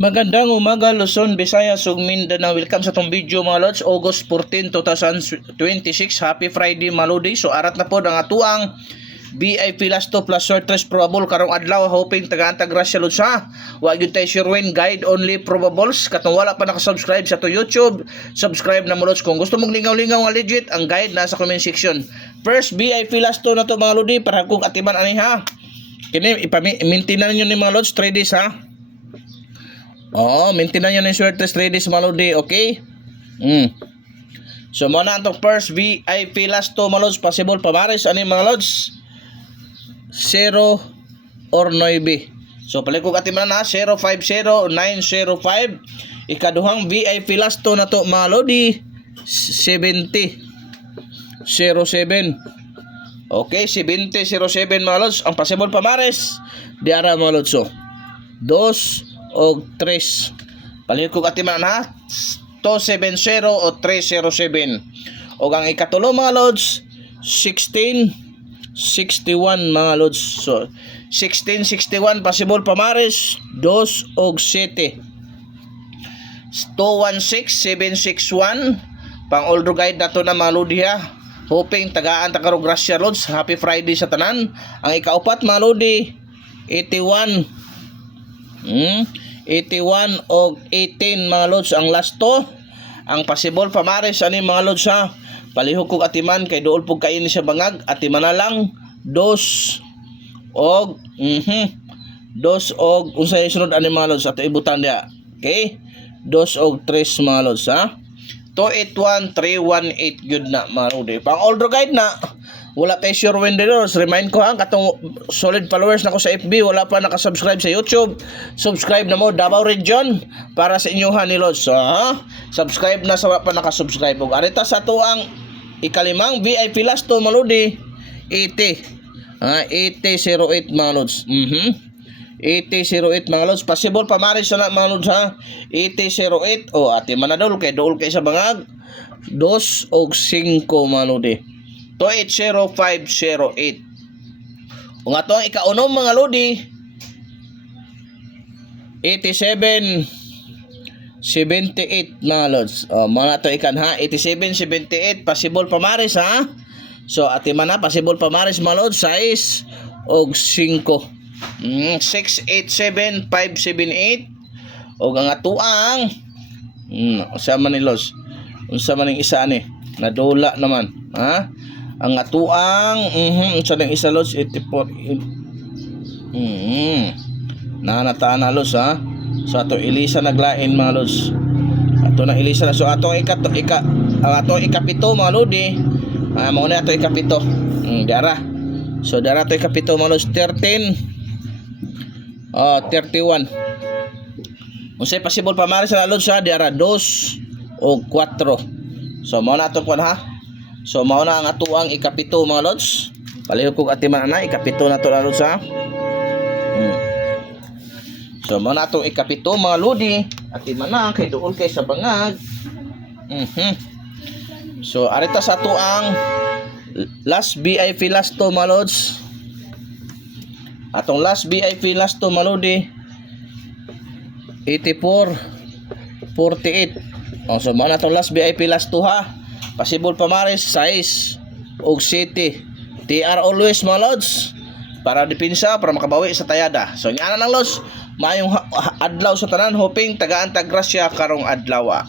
Magandang umaga Luzon, Visayas ug Mindanao. Welcome sa tong video mga lods. August 14, 2026. Happy Friday mga lodi. So arat na po ang atuang BIP last 2 plus shortest probable karong adlaw. Hoping taga-antag grasya lods ha. Wa gyud tay sure win guide only probables. Katong wala pa naka-subscribe sa to YouTube, subscribe na mo lods. Kung gusto mong lingaw-lingaw nga legit, ang guide nasa comment section. First BIP last 2 na to mga lodi para kung atiman ani ha. Kini i-maintain na ninyo ni mga lods 3 days ha. Oo, maintain na yun yung shortest 3 days malodi, okay? So, muna itong first VIP last 2 malods, possible pamaris, ano yung mga lods? 0 or 9. So, palikog atin na 050 905. Ikaduhang VIP last 2 na to malodi, 70 07. Okay, 70 07 mga lods. Ang possible pamaris, diara mga lods, so 2 o 3. Palikog atiman ha 270 o 307. O ang ikatulo mga lods 1661 mga lods. So 1661 possible pamaris 2 o 7. 216761 pang older guide nato na mga lodi ha. Hoping tagaan ta karong grasya lods. Happy Friday sa tanan. Ang ikaupat mga lodi 81 81 o 18 mga lods ang last to. Ang possible pamaris ani mga lods ha. Palihog kog atiman kay duol pug kaini sa bangag. Atiman na lang 2 og 2 og unsay sunod ani mga lods ato ibutan dia. Okay? 2 og 3 mga lods ha. 281318 gyud na mga lods. Pang older guide na wala tayo sure win dealers. Remind ko ha, katong solid followers na ko sa FB, wala pa nakasubscribe sa YouTube, subscribe na mo, Davao Region, para sa inyohan ni Lods. So, ha? Subscribe na sa wala pa nakasubscribe. Ug arita sa to ang ikalimang VIP last to maludi 80 8008 mga Lods. 8008 mga Lods. Possible pamaris na mga Lods ha. 8008 o ati manadol kay dool kay sa bangag 2 og 5 mga lodi. 280508. Kung ato ang ikaunom mga lodi 8778 mga lods. Mga ato ikan ha 8778 possible pamaris ha. So ati man na possible pamaris mga lods 6 og 5. 687578. O ang atuang usama ni lods. Unsa man ning isa ni nadula naman ha. Ang atuang sa nang isa lods 84 nanataan na lods ha. So ato ilisa naglain mga lods. Ato na ilisa na. So ato ang ikapito mga lodi. Mao na ato ikapito. Dara. So dara ato ikapito mga lods 13 31. Unsay possible pamaris na lods ha dara 2 o 4. So mao na ato kun ha. So mao na ang atuang ikapito mga lods. Palihog kog atiman na ikapito na to na lods ha. So mao na atong ikapito mga lodi. Atiman na kay duol kay sa bangag. So arita sa atuang last BIP last to mga lods. Atong last BIP last to mga lodi 84 48. So mao na atong last BIP last to ha. Possible pamaris 6 og 7. TR always mga lods. Para depensa, para makabawi sa tayada. So nga na lang lods. Mayong adlaw sa tanan. Hoping tagaan tag grasya karong adlaw.